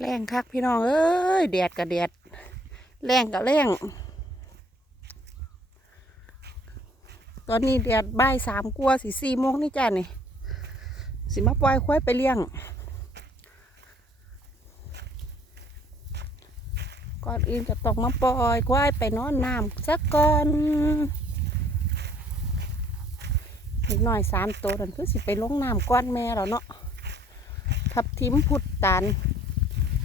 แรงคักพี่น้อง เอ้ยแดดกับแดดแรงกับแรงตอนนี้แดดบ่ายสามกัวสี่สี่โมงนี่จ้านี่สิมาปล่อยควายไปเลี้ยง ก่อนอื่นก็ต้องมาปล่อยควายไปนอนน้ำสักก่อนอีกหน่อยสามตัวนั่นคือสิไปลงน้ำก้อนแม่แล้วเนาะทับทิมพุดตาน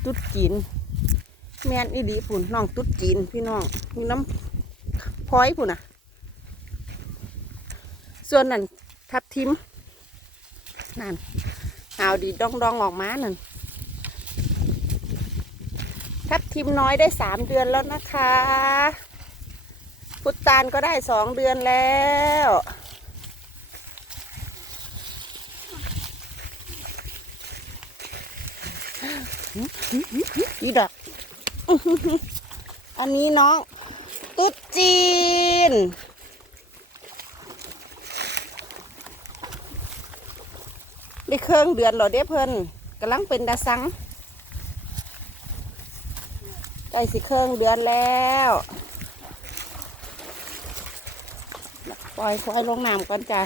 ตุ๊ดจีน แม่นอีดีปุ่นน้องตุ๊ดจีนพี่น้องมีน้ำพลอยปุ่นอะ ส่วนนั่นทับทิมนั่นหาดีดองดองออกมานั่นทับทิมน้อยได้สามเดือนแล้วนะคะ พุตตานก็ได้สองเดือนแล้ว อีดอก อันนี้น้อง ตุ๊ดจีน ได้เครื่องเดือนหรอเด้เพิ่นกำลังเป็นดาซังใกล้สิเครื่องเดือนแล้วปล่อยควายลงน้ำก่อนจ้ะ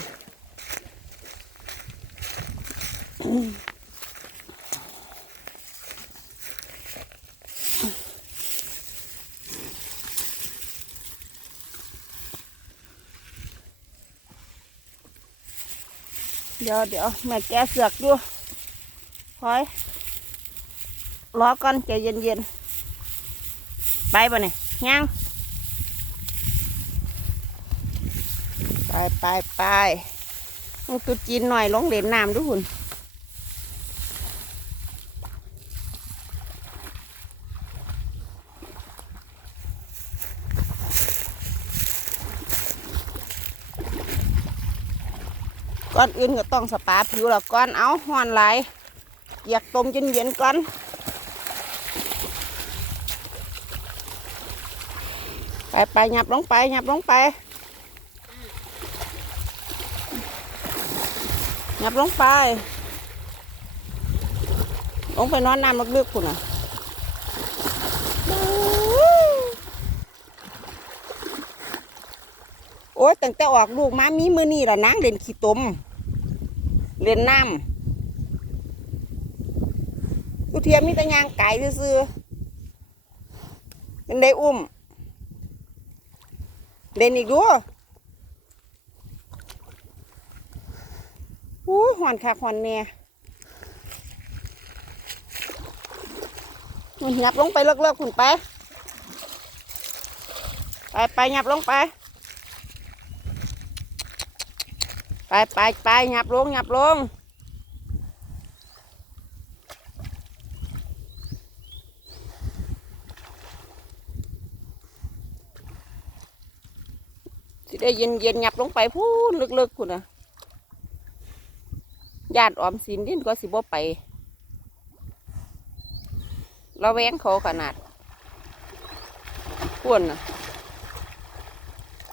เดี๋ยวเดี๋ยวแม่แกเสือกดูพลอยรอก่อนใจเย็นเย็นๆไปบ่เนี่ยยังไปไปไปตุ๊จีนหน่อยลงเล่นน้ำดูหุ่น ก่อนอื่นก็ต้องสปาผิวแล้วก่อนเอาห่อนไหลายเกียกต้มเย็นเย็นก่อนไปไปหยับลงไปหยับลงไปหยับลงไป ลงไปนอนน้ำลึกๆคุณน่ะโอ้ยตั้งแต่ออกลูกมามีมือนี่ละนางเล่นขี้ตม เล่นน้ำกูเทียมมีแต่ยางไก่ซื่อๆยังได้อุ้มเล่นอีกดูอู้หอนค่ะหอนเนี่ยมันหยับลงไปเลิกๆคุณไป ไปไปหยับลงไป ไปไปไปหยับลงหยับลงสิได้เย็นเย็นหยับลงไปพูดลึกๆคุณนะญาติออมสินดินก็สิบ่ไปเระแวงเขาขนาดพวนนะ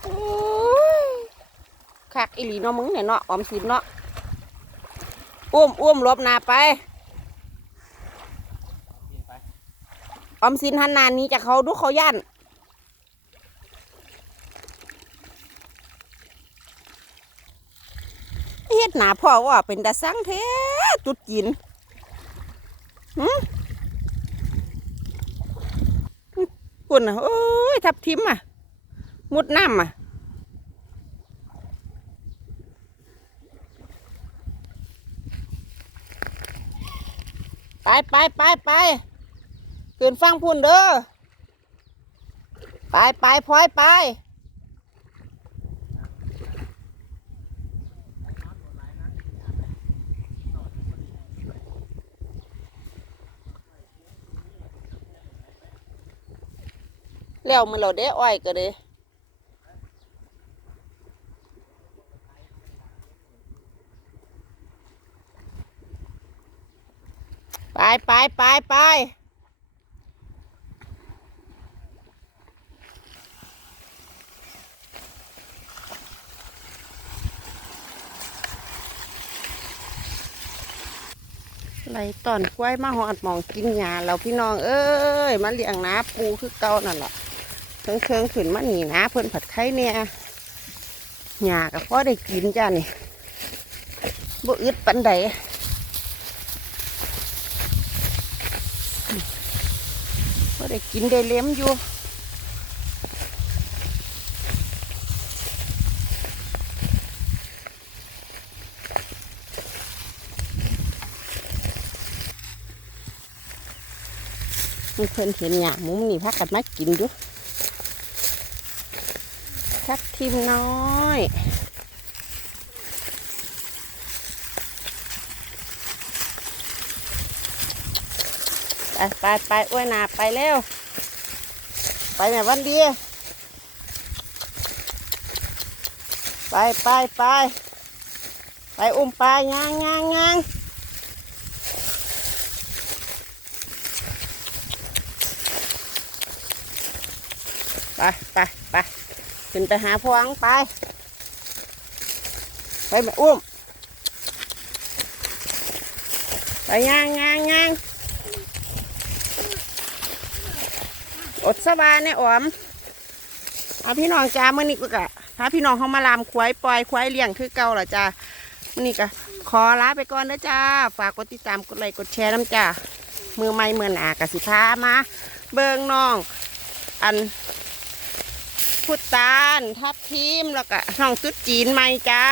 โอ้ย คักอีหลีเนาะมึงเนี่ยเนาะออมสินเนาะอ้วมอ้วมลบนาไปออมสินหันนาหนี้จากเขาดูเขาย่านเฮ็ดหนาพ่อว่าเป็นตาสังแท้จุดกินหืมคุณน่ะโอ้ยทับทิมอะ มุดน้ำอะ ไปไปไปไปขึ้นฟังพุ่นเด้อไปไปพลอยไปแล้วมันเราได้อ้อยก็เลย ไปไปไปไปไหลตอนกล้วยมาหอดหมองกินหญ้าเราพี่น้องเอ้ยมาเลี้ยงน้าปูคือเก่านั่นแหละเคิงเคิงขึ้นมาหนีนะเพิ่อนผัดไข่เนี่ยหญ้าก็พอได้กินจ้านี่บ่อึดปันใดพอ ได้กินได้เล้มอยู่มีเพิ่นเห็นหยามุมนี่พักกันมากินอยู่ทับทิมน้อย ไปไปไปอ้วยหนาไปเร็ว ไปไหนวันดี ไปไปไปไปอุ้มปลายางยางยางไปไปไปขึ้นไปหาพวงไป ไปแม่อุ้ม ไปย่างย่างย่าง อดสบายเนี่ยอมเอาพี่น้องจ้าเมื่อนี้ก็กะพาพี่น้องเขามาลามควายปล่อยควายเลี้ยงคือเก่าเหรอจ้ามื่อนี้ก็ขอลาไปก่อนนะจ้า ฝากกดติดตามกดไลค์กดแชร์น้ำจ้ามือไม่มือหนากสิพามา เบิงน้อง อันพุตานทับทิมแล้วก็น้องตุ๊ดจีนใหม่จ้า